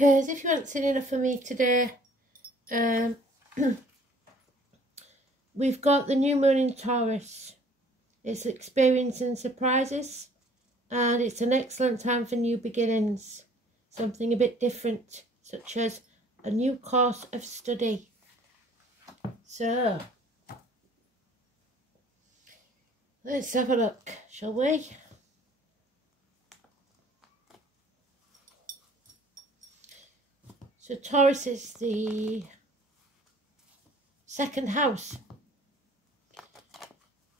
Okay, as if you haven't seen enough of me today, we've got the new moon in Taurus. It's experiencing surprises, and it's an excellent time for new beginnings. Something a bit different, such as a new course of study. So, let's have a look, shall we? So Taurus is the second house.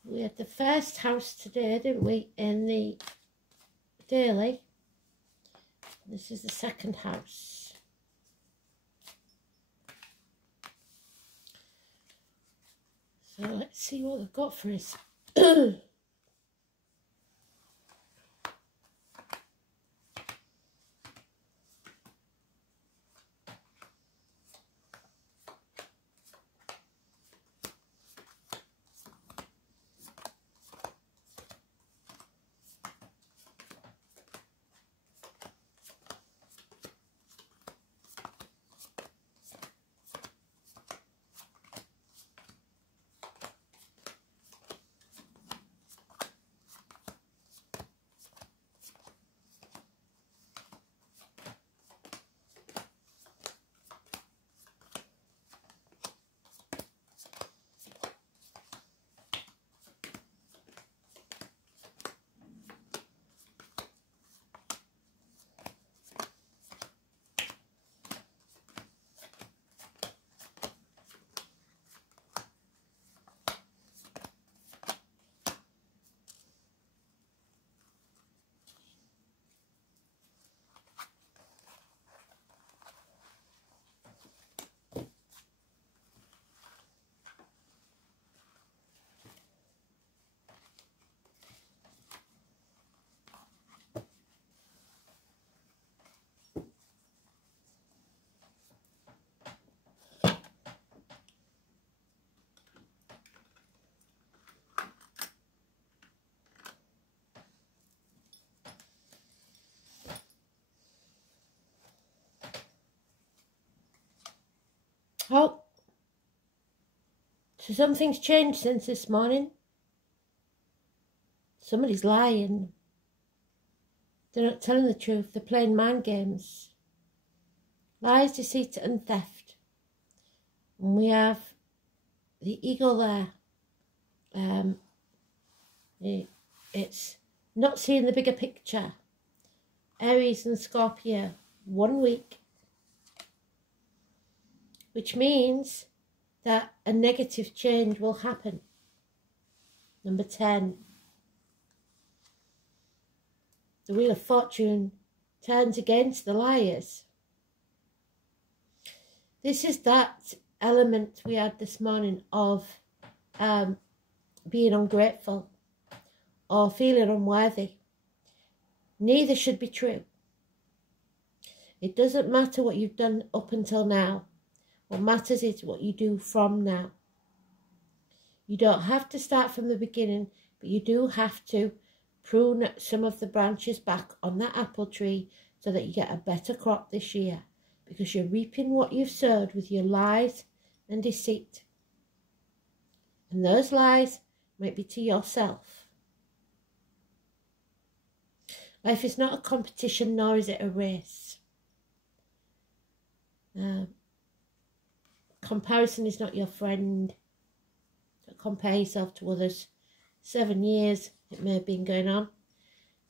We had the first house today, didn't we, in the daily. This is the second house. So let's see what they've got for us. Oh, so something's changed since this morning. Somebody's lying. They're not telling the truth. They're playing mind games. Lies, deceit and theft. And we have the eagle there. It's not seeing the bigger picture. Aries and Scorpio, 1 week. Which means that a negative change will happen. Number 10. The Wheel of Fortune turns against the liars. This is that element we had this morning of being ungrateful or feeling unworthy. Neither should be true. It doesn't matter what you've done up until now. What matters is what you do from now. You don't have to start from the beginning, but you do have to prune some of the branches back on that apple tree so that you get a better crop this year, because you're reaping what you've sowed with your lies and deceit. And those lies might be to yourself. Life is not a competition, nor is it a race. Comparison is not your friend. Don't compare yourself to others. 7 years it may have been going on.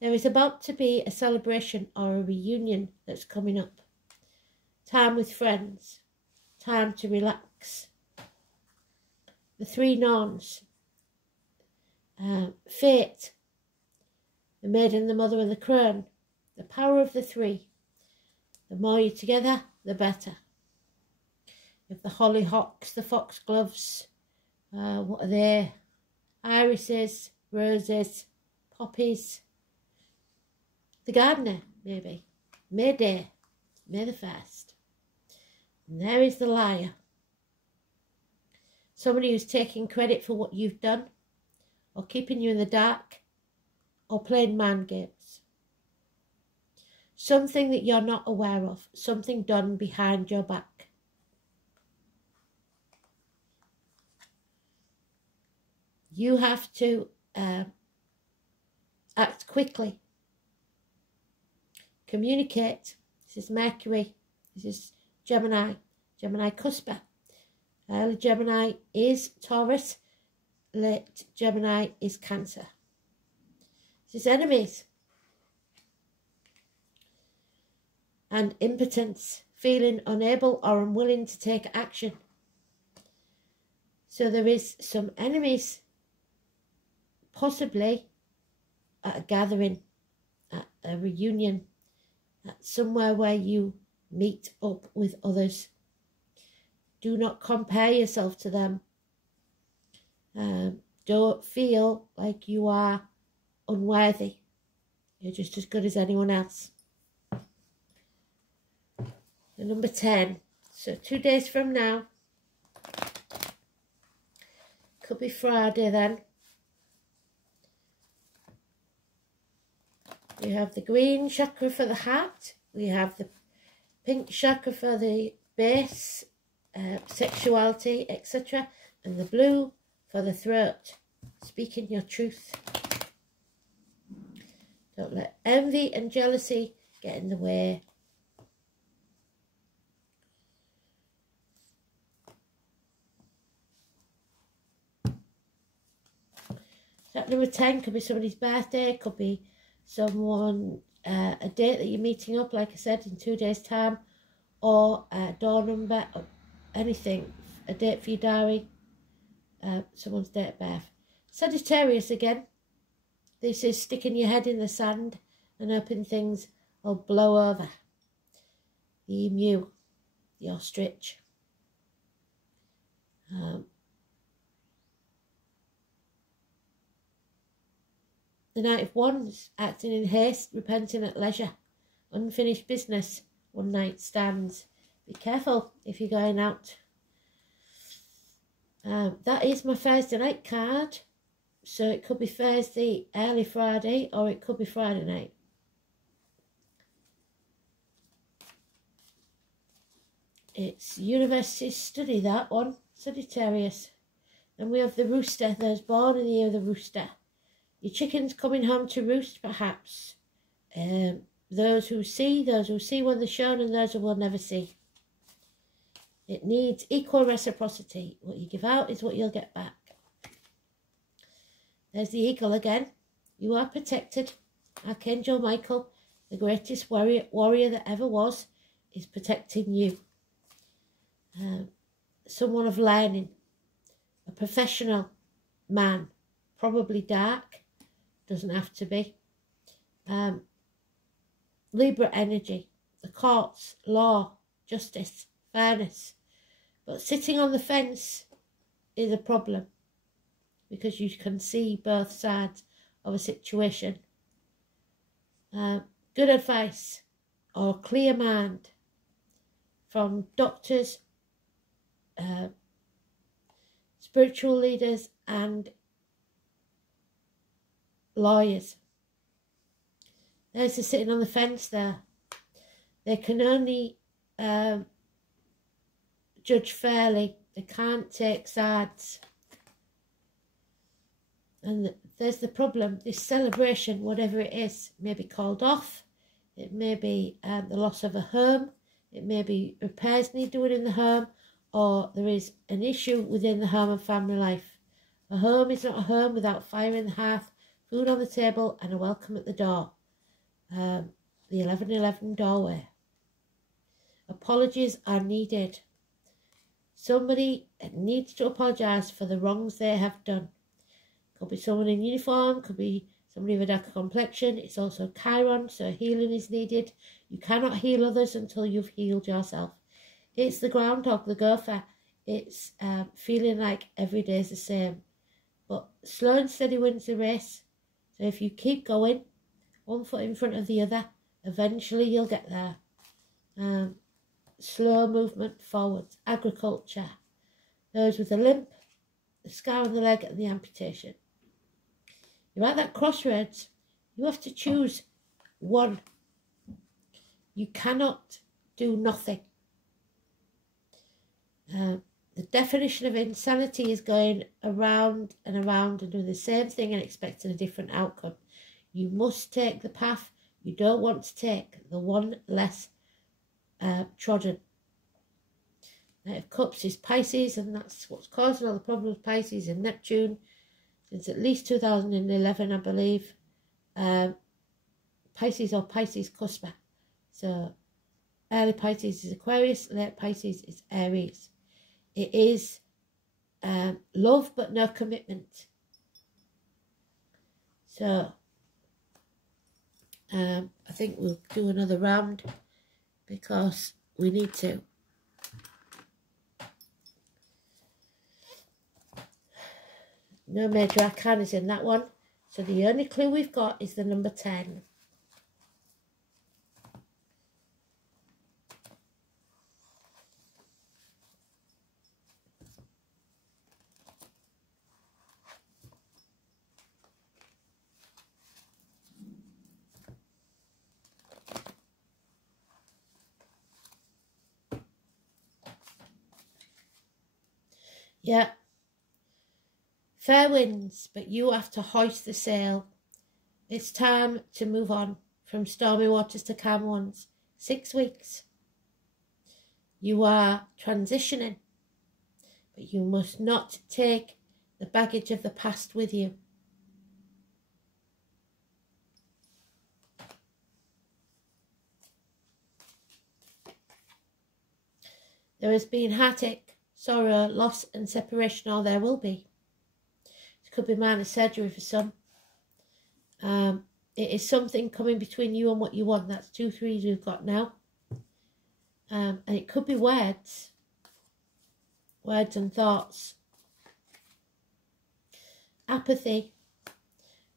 There is about to be a celebration or a reunion that's coming up. Time with friends. Time to relax. The 3 Norns. Fate. The maiden, the mother and the crone. The power of the 3. The more you're together, the better. You have the hollyhocks, the foxgloves, what are they? Irises, roses, poppies. The gardener, maybe. May Day, May the 1st. And there is the liar. Somebody who's taking credit for what you've done, or keeping you in the dark, or playing mind games. something that you're not aware of, something done behind your back. You have to act quickly. Communicate. This is Mercury. This is Gemini. Gemini cusper. Early Gemini is Taurus. Late Gemini is Cancer. This is enemies. And impotence. Feeling unable or unwilling to take action. So there is some enemies possibly at a gathering, at a reunion, at somewhere where you meet up with others. Do not compare yourself to them. Don't feel like you are unworthy. You're just as good as anyone else. The number 10. So 2 days from now. Could be Friday then. We have the green chakra for the heart. We have the pink chakra for the base, sexuality, etc. And the blue for the throat. Speaking your truth. Don't let envy and jealousy get in the way. That number 10 could be somebody's birthday, could be someone, a date that you're meeting up, like I said, in 2 days' time, or a door number, or anything, a date for your diary, someone's date of birth. Sagittarius again. This is sticking your head in the sand and hoping things will blow over. The emu, the ostrich. The Knight of Wands, acting in haste, repenting at leisure. Unfinished business, one night stands. Be careful if you're going out. That is my Thursday night card. So it could be Thursday, early Friday, or it could be Friday night. It's University Study, that one, Sagittarius. Then we have the rooster, those born in the year of the rooster. Your chicken's coming home to roost, perhaps. Those who see when they're shown, and those who will never see. It needs equal reciprocity. What you give out is what you'll get back. There's the eagle again. You are protected. Archangel Michael, the greatest warrior that ever was, is protecting you. Someone of learning. A professional man. Probably dark. Doesn't have to be. Libra energy. The courts, law, justice, fairness. But sitting on the fence is a problem, because you can see both sides of a situation. Good advice or a clear mind from doctors, spiritual leaders and lawyers. There's the sitting on the fence there. They can only judge fairly. They can't take sides. And there's the problem. This celebration, whatever it is, may be called off. It may be the loss of a home. It may be repairs need doing in the home, or there is an issue within the home and family life. A home is not a home without fire in the hearth, food on the table, and a welcome at the door. The 1111 doorway. Apologies are needed. Somebody needs to apologise for the wrongs they have done. Could be someone in uniform, could be somebody with a darker complexion. It's also Chiron, so healing is needed. You cannot heal others until you've healed yourself. It's the groundhog, the gopher. It's feeling like every day is the same. But slow and steady wins the race. So if you keep going, one foot in front of the other, eventually you'll get there. Slow movement forwards. Agriculture. Those with the limp, the scar on the leg and the amputation. You're at that crossroads. You have to choose one. You cannot do nothing. The definition of insanity is going around and around and doing the same thing and expecting a different outcome. You must take the path you don't want to take, the one less trodden. Knight of Cups is Pisces, and that's what's causing all the problems. Pisces and Neptune since at least 2011, I believe. Pisces or Pisces cusper. So early Pisces is Aquarius, late Pisces is Aries. It is love but no commitment. So I think we'll do another round because we need to. No major arcanas in that one. So the only clue we've got is the number 10. Yeah. Fair winds, but you have to hoist the sail. It's time to move on from stormy waters to calm ones. 6 weeks. You are transitioning, but you must not take the baggage of the past with you. There has been heartache, sorrow, loss and separation, or there will be. It could be minor surgery for some. It is something coming between you and what you want. That's 2 3s we've got now. And it could be words and thoughts. Apathy,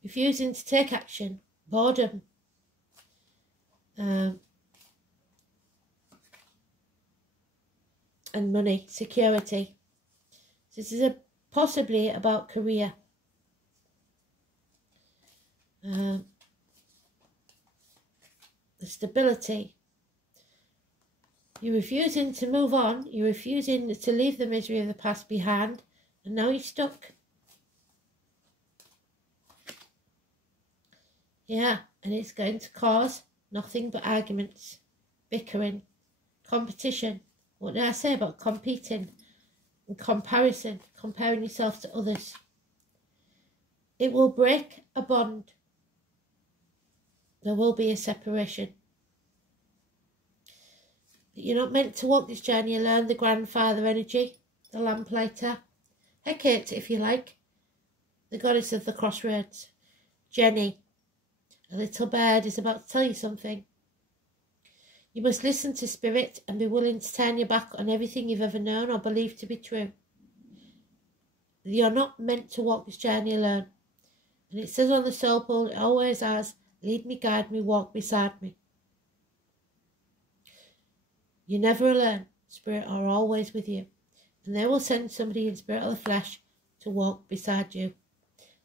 refusing to take action, boredom, and money, security. This is possibly about career. The stability. You're refusing to move on. You're refusing to leave the misery of the past behind. And now you're stuck. Yeah, and it's going to cause nothing but arguments, bickering, competition. What did I say about competing and comparison, comparing yourself to others? It will break a bond. There will be a separation. But you're not meant to walk this journey alone. The grandfather energy, the lamplighter, Hecate if you like, the goddess of the crossroads, Jenny, a little bird is about to tell you something. You must listen to spirit and be willing to turn your back on everything you've ever known or believed to be true. You're not meant to walk this journey alone. And it says on the soul pole, it always has, lead me, guide me, walk beside me. You're never alone. Spirit are always with you. And they will send somebody in spirit or the flesh to walk beside you.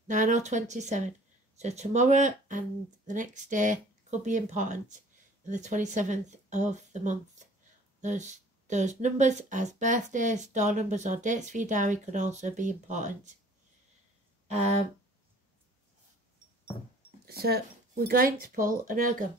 9 or 27. So tomorrow and the next day could be important. And the 27th of the month. Those numbers as birthdays, door numbers or dates for your diary could also be important. So we're going to pull an Urgum.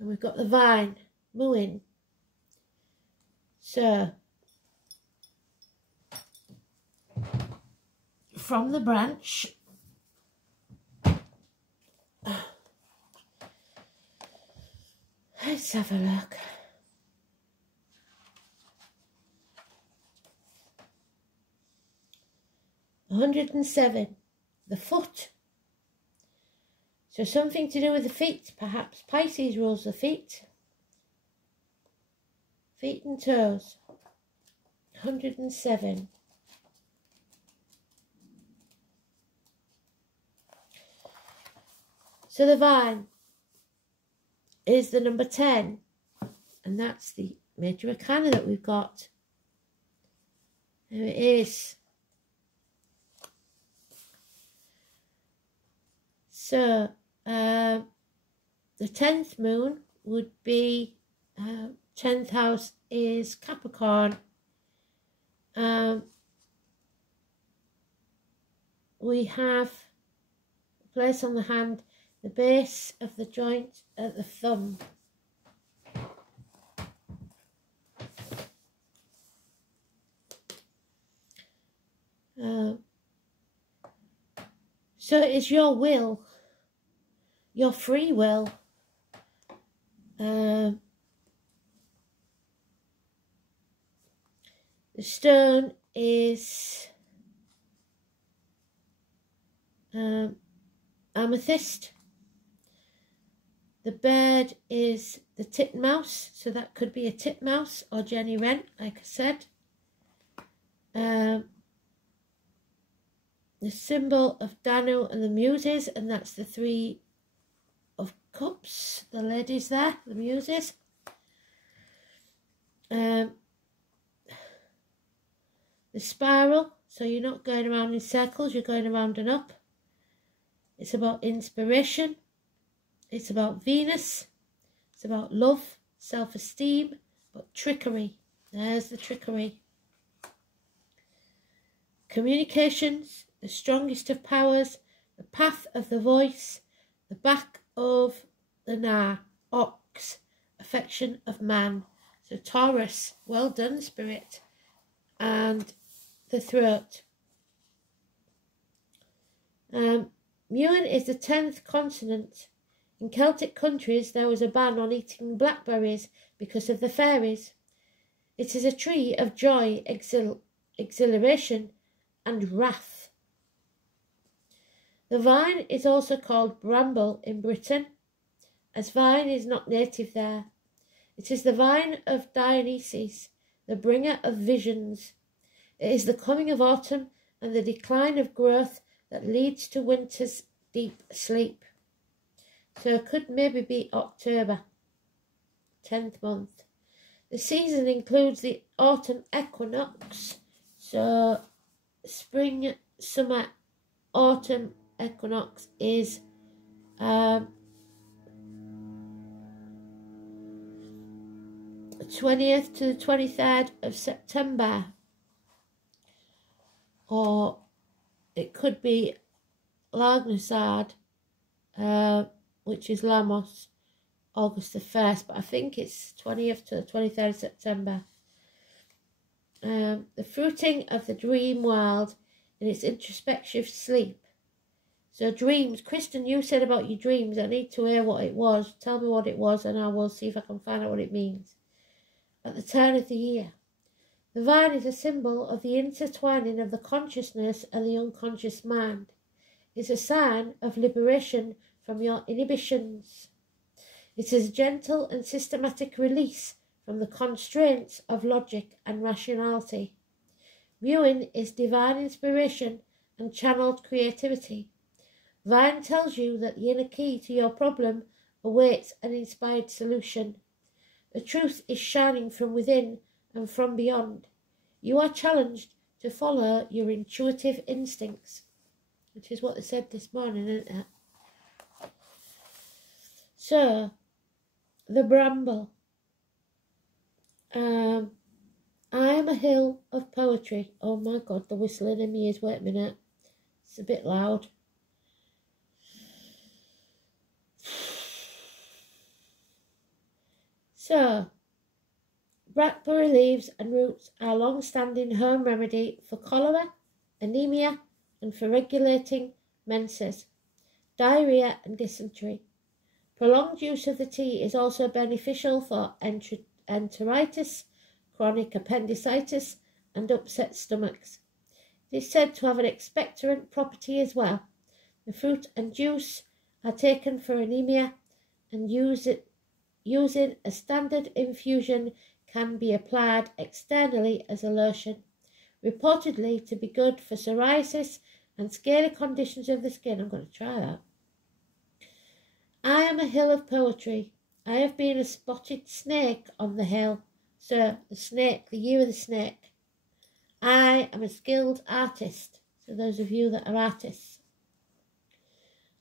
And we've got the vine, mooing. So, from the branch, let's have a look. $107, the foot. So something to do with the feet, perhaps. Pisces rules the feet. Feet and toes. 107. So the vine is the number 10. And that's the major arcana that we've got. There it is. So, the 10th moon would be, 10th house is Capricorn. We have a place on the hand, the base of the joint at the thumb. So it is your will, your free will. The stone is amethyst. The bird is the titmouse, so that could be a titmouse or Jenny Wren, like I said. The symbol of Danu and the Muses, and that's the 3 of Cups, the ladies there, the Muses. The spiral, so you're not going around in circles, you're going around and up. It's about inspiration. It's about Venus. It's about love, self-esteem, but trickery. There's the trickery. Communications, the strongest of powers, the path of the voice, the back of the na, ox, affection of man. So Taurus, well done, Spirit. And the throat. Muin is the 10th consonant. In Celtic countries there was a ban on eating blackberries because of the fairies. It is a tree of joy, exhilaration and wrath. The vine is also called bramble in Britain, as vine is not native there. It is the vine of Dionysus, the bringer of visions. It is the coming of autumn and the decline of growth that leads to winter's deep sleep. So it could maybe be October, 10th month. The season includes the autumn equinox, so spring, summer, autumn equinox is 20th to the 23rd of September, or it could be Lagnasad, which is Lamos, August the 1st, but I think it's 20th to the 23rd of September. The fruiting of the dream world in its introspective sleep. So dreams, Kristen, you said about your dreams. I need to hear what it was. Tell me what it was and I will see if I can find out what it means. At the turn of the year. The vine is a symbol of the intertwining of the consciousness and the unconscious mind. It's a sign of liberation from your inhibitions. It is a gentle and systematic release from the constraints of logic and rationality. Muin is divine inspiration and channeled creativity. Vine tells you that the inner key to your problem awaits an inspired solution. The truth is shining from within and from beyond. You are challenged to follow your intuitive instincts, which is what they said this morning, isn't it? So, the bramble. I am a hill of poetry. Oh my God, the whistling in my ears. Wait a minute. It's a bit loud. So, blackberry leaves and roots are a long-standing home remedy for cholera, anemia, and for regulating menses, diarrhea and dysentery. Prolonged use of the tea is also beneficial for enteritis, chronic appendicitis, and upset stomachs. It is said to have an expectorant property as well. The fruit and juice are taken for anemia, and using a standard infusion can be applied externally as a lotion, reportedly to be good for psoriasis and scaly conditions of the skin. I'm going to try that. I am a hill of poetry. I have been a spotted snake on the hill, So, the snake, the year of the snake. I am a skilled artist. So those of you that are artists.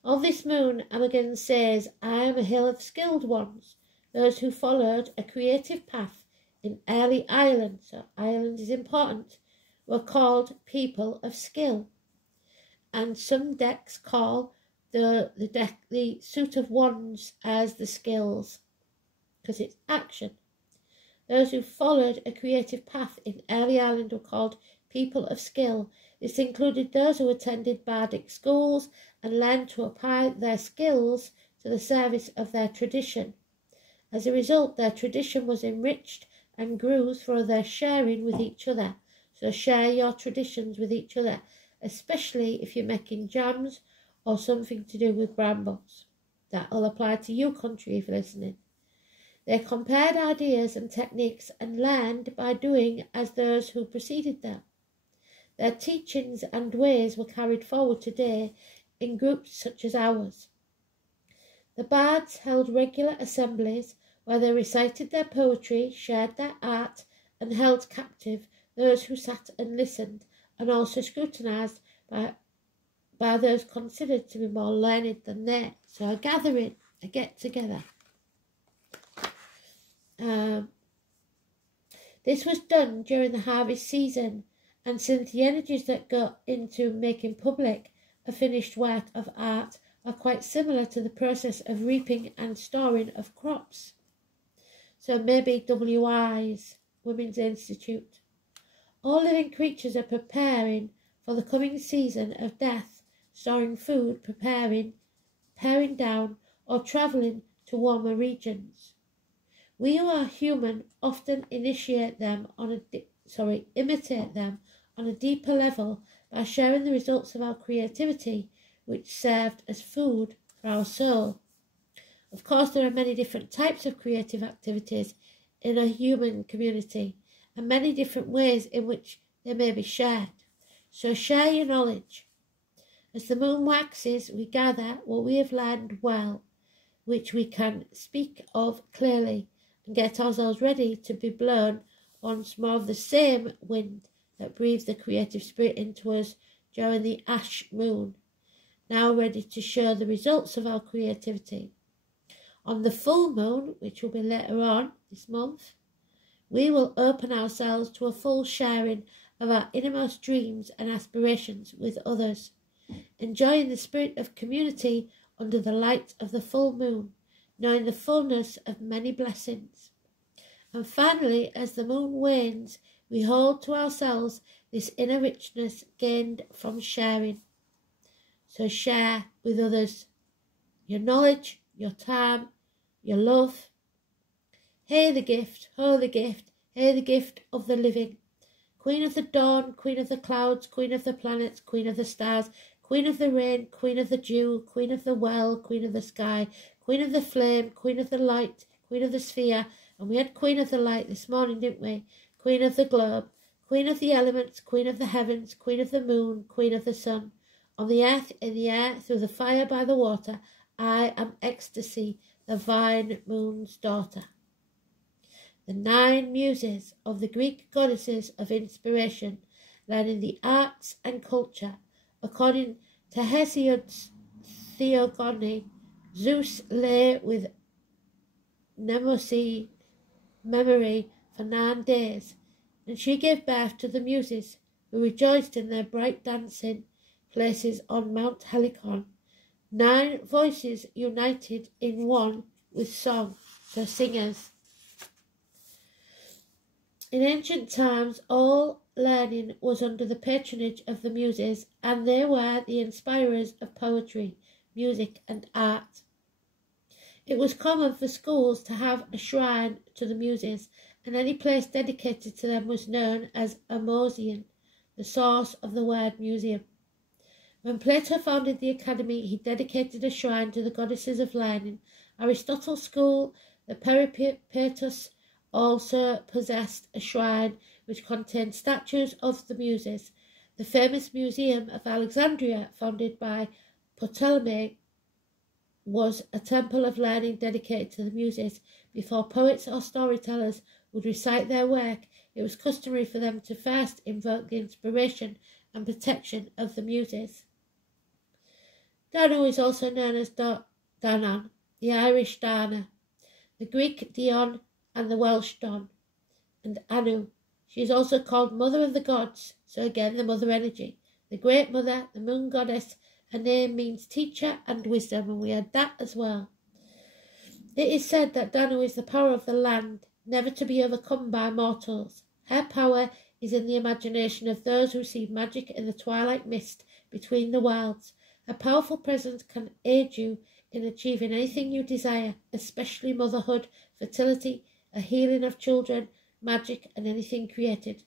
Of this moon, Amagon says, I am a hill of skilled ones, those who followed a creative path in early Ireland, so Ireland is important, were called people of skill. And some decks call the suit of wands as the skills, because it's action. Those who followed a creative path in early Ireland were called people of skill. This included those who attended bardic schools and learned to apply their skills to the service of their tradition. As a result, their tradition was enriched and grew through their sharing with each other. So share your traditions with each other, especially if you're making jams or something to do with brambles. That will apply to you, country, if you're listening. They compared ideas and techniques and learned by doing as those who preceded them. Their teachings and ways were carried forward today in groups such as ours. The bards held regular assemblies where they recited their poetry, shared their art, and held captive those who sat and listened, and also scrutinised by those considered to be more learned than they. So a gathering, a get-together. This was done during the harvest season, and since the energies that go into making public a finished work of art are quite similar to the process of reaping and storing of crops. So maybe WI's, Women's Institute. All living creatures are preparing for the coming season of death, storing food, paring down, or travelling to warmer regions. We who are human often imitate them on a deeper level by sharing the results of our creativity, which served as food for our soul. Of course, there are many different types of creative activities in a human community, and many different ways in which they may be shared. So share your knowledge. As the moon waxes, we gather what we have learned well, which we can speak of clearly, and get ourselves ready to be blown once more of the same wind that breathes the creative spirit into us during the ash moon, now ready to show the results of our creativity. On the full moon, which will be later on this month, we will open ourselves to a full sharing of our innermost dreams and aspirations with others, enjoying the spirit of community under the light of the full moon, knowing the fullness of many blessings. And finally, as the moon wanes, we hold to ourselves this inner richness gained from sharing. So share with others your knowledge, your time, your love. Hail the gift, hail the gift, hail the gift of the living. Queen of the dawn, queen of the clouds, queen of the planets, queen of the stars, queen of the rain, queen of the dew, queen of the well, queen of the sky, queen of the flame, queen of the light, queen of the sphere. And we had queen of the light this morning, didn't we? Queen of the globe, queen of the elements, queen of the heavens, queen of the moon, queen of the sun. On the earth, in the air, through the fire, by the water, I am ecstasy, the vine moon's daughter. The 9 muses of the Greek goddesses of inspiration, learning the arts and culture. According to Hesiod's Theogony, Zeus lay with Nemesis memory for 9 days, and she gave birth to the muses, who rejoiced in their bright dancing places on Mount Helicon. 9 voices united in one with song, so singers. In ancient times, all learning was under the patronage of the muses, and they were the inspirers of poetry, music, and art. It was common for schools to have a shrine to the muses, and any place dedicated to them was known as a museum, the source of the word museum. When Plato founded the academy, he dedicated a shrine to the goddesses of learning. Aristotle's school, the Peripatus, also possessed a shrine which contained statues of the muses. The famous Museum of Alexandria, founded by Ptolemy, was a temple of learning dedicated to the muses. Before poets or storytellers would recite their work, it was customary for them to first invoke the inspiration and protection of the Muses. Danu is also known as Danan, the Irish Dana, the Greek Dion, and the Welsh Don, and Anu. She is also called Mother of the Gods, so again the Mother Energy, the Great Mother, the Moon Goddess. Her name means teacher and wisdom, and we had that as well. It is said that Danu is the power of the land, never to be overcome by mortals. Her power is in the imagination of those who see magic in the twilight mist between the worlds. Her powerful presence can aid you in achieving anything you desire, especially motherhood, fertility, a healing of children, magic, and anything created.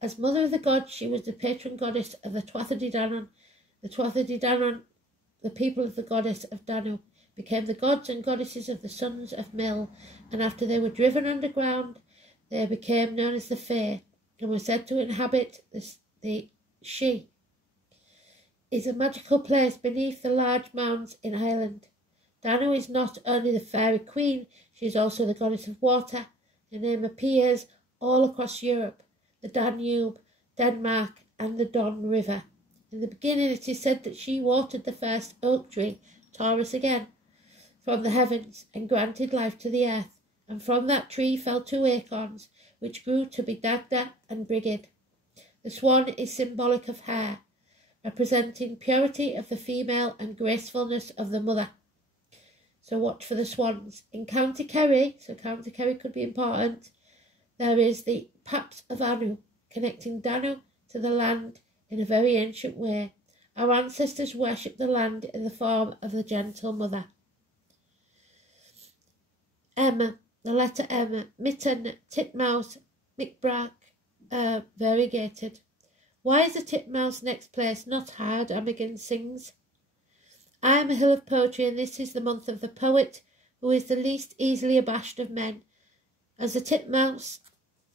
As Mother of the Gods, she was the patron goddess of the Tuatha De Danann. The Tuatha De Danann, the people of the goddess of Danu, became the gods and goddesses of the sons of Mil, and after they were driven underground, they became known as the Fae, and were said to inhabit the She is a magical place beneath the large mounds in Ireland. Danu is not only the fairy queen, she is also the goddess of water. Her name appears all across Europe, the Danube, Denmark, and the Don River. In the beginning, it is said that she watered the first oak tree, Taurus again, from the heavens, and granted life to the earth. And from that tree fell 2 acorns, which grew to be Dagda and Brigid. The swan is symbolic of hair, representing purity of the female and gracefulness of the mother. So watch for the swans. In County Kerry, so County Kerry could be important, there is the Paps of Anu, connecting Danu to the land in a very ancient way. Our ancestors worshipped the land in the form of the gentle mother. Emma, the letter M, mitten, titmouse, micbrack, variegated. Why is the titmouse next place not hard? Imogen sings. I am a hill of poetry, and this is the month of the poet, who is the least easily abashed of men. As the titmouse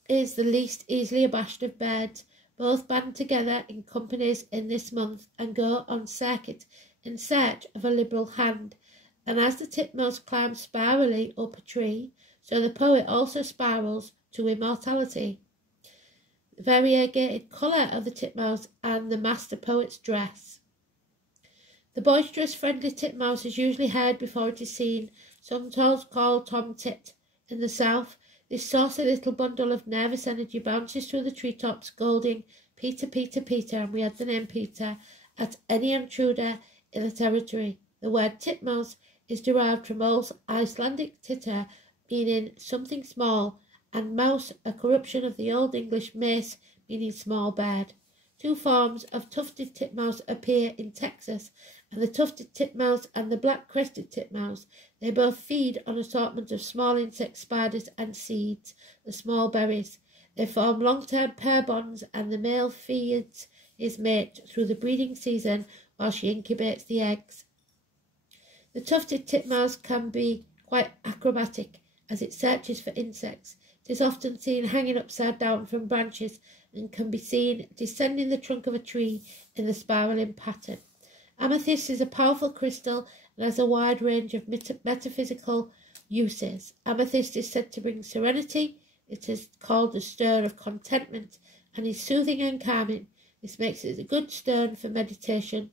is the least easily abashed of birds, both band together in companies in this month and go on circuit in search of a liberal hand. And as the titmouse climbs spirally up a tree, so the poet also spirals to immortality. The variegated colour of the titmouse and the master poet's dress. The boisterous, friendly titmouse is usually heard before it is seen, sometimes called Tom Tit. In the south, this saucy little bundle of nervous energy bounces through the treetops, scolding, Peter, Peter, Peter, and we had the name Peter, at any intruder in the territory. The word titmouse is derived from old Icelandic titter, meaning something small, and mouse, a corruption of the Old English mace, meaning small bird. 2 forms of tufted titmouse appear in Texas, and the tufted titmouse and the black-crested titmouse. They both feed on assortment of small insects, spiders, and seeds, the small berries. They form long-term pair bonds, and the male feeds his mate through the breeding season while she incubates the eggs. The tufted titmouse can be quite acrobatic as it searches for insects. It is often seen hanging upside down from branches and can be seen descending the trunk of a tree in the spiralling pattern. Amethyst is a powerful crystal and has a wide range of metaphysical uses. Amethyst is said to bring serenity. It is called the stone of contentment and is soothing and calming. This makes it a good stone for meditation.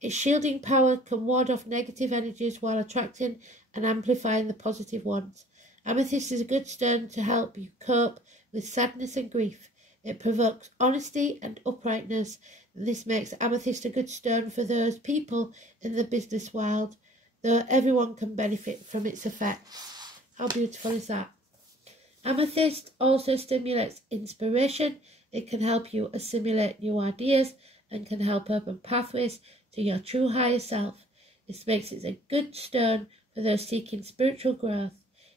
Its shielding power can ward off negative energies while attracting and amplifying the positive ones. Amethyst is a good stone to help you cope with sadness and grief. It provokes honesty and uprightness, and this makes amethyst a good stone for those people in the business world, though everyone can benefit from its effects. How beautiful is that? Amethyst also stimulates inspiration. It can help you assimilate new ideas and can help open pathways to your true higher self. This makes it a good stone for those seeking spiritual growth.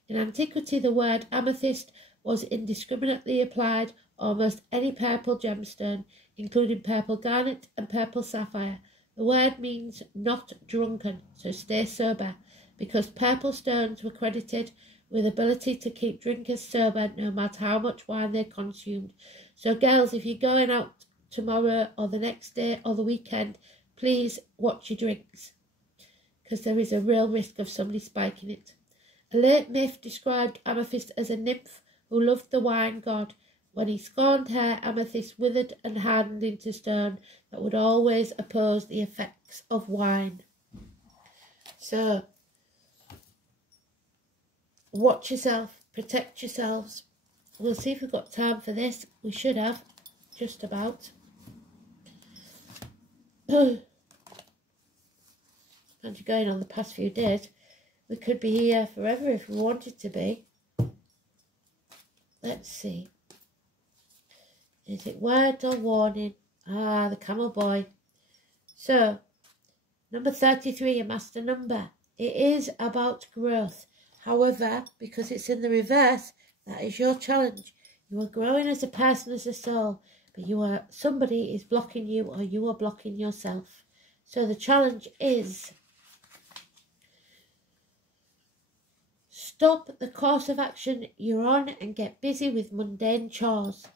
In antiquity, the word amethyst was indiscriminately applied almost any purple gemstone, including purple garnet and purple sapphire. The word means not drunken, so stay sober, because purple stones were credited with ability to keep drinkers sober no matter how much wine they consumed. So girls, if you're going out tomorrow or the next day or the weekend, please watch your drinks, because there is a real risk of somebody spiking it. A late myth described amethyst as a nymph who loved the wine god. When he scorned her, amethyst withered and hardened into stone that would always oppose the effects of wine. So, watch yourself, protect yourselves. We'll see if we've got time for this. We should have, just about. And you're going on the past few days. We could be here forever if we wanted to be. Let's see. Is it word or warning? Ah, the camel boy. So, number 33, your master number. It is about growth. However, because it's in the reverse, that is your challenge. You are growing as a person, as a soul, but somebody is blocking you, or you are blocking yourself. So the challenge is stop the course of action you're on and get busy with mundane chores.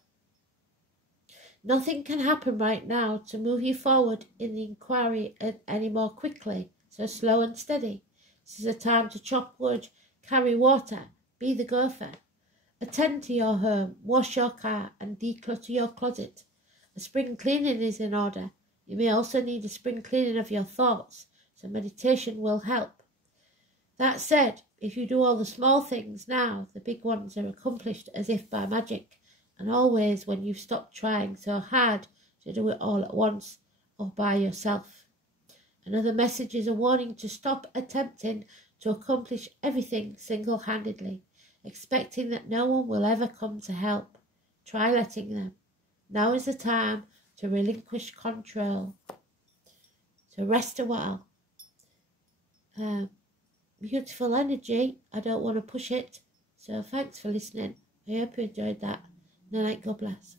Nothing can happen right now to move you forward in the inquiry any more quickly, so slow and steady. This is a time to chop wood, carry water, be the gopher. Attend to your home, wash your car and declutter your closet. A spring cleaning is in order. You may also need a spring cleaning of your thoughts, so meditation will help. That said, if you do all the small things now, the big ones are accomplished as if by magic, and always when you've stopped trying so hard to do it all at once or by yourself. Another message is a warning to stop attempting to accomplish everything single-handedly, expecting that no one will ever come to help. Try letting them. Now is the time to relinquish control. So rest a while. Beautiful energy. I don't want to push it. So thanks for listening. I hope you enjoyed that. Good night. God bless.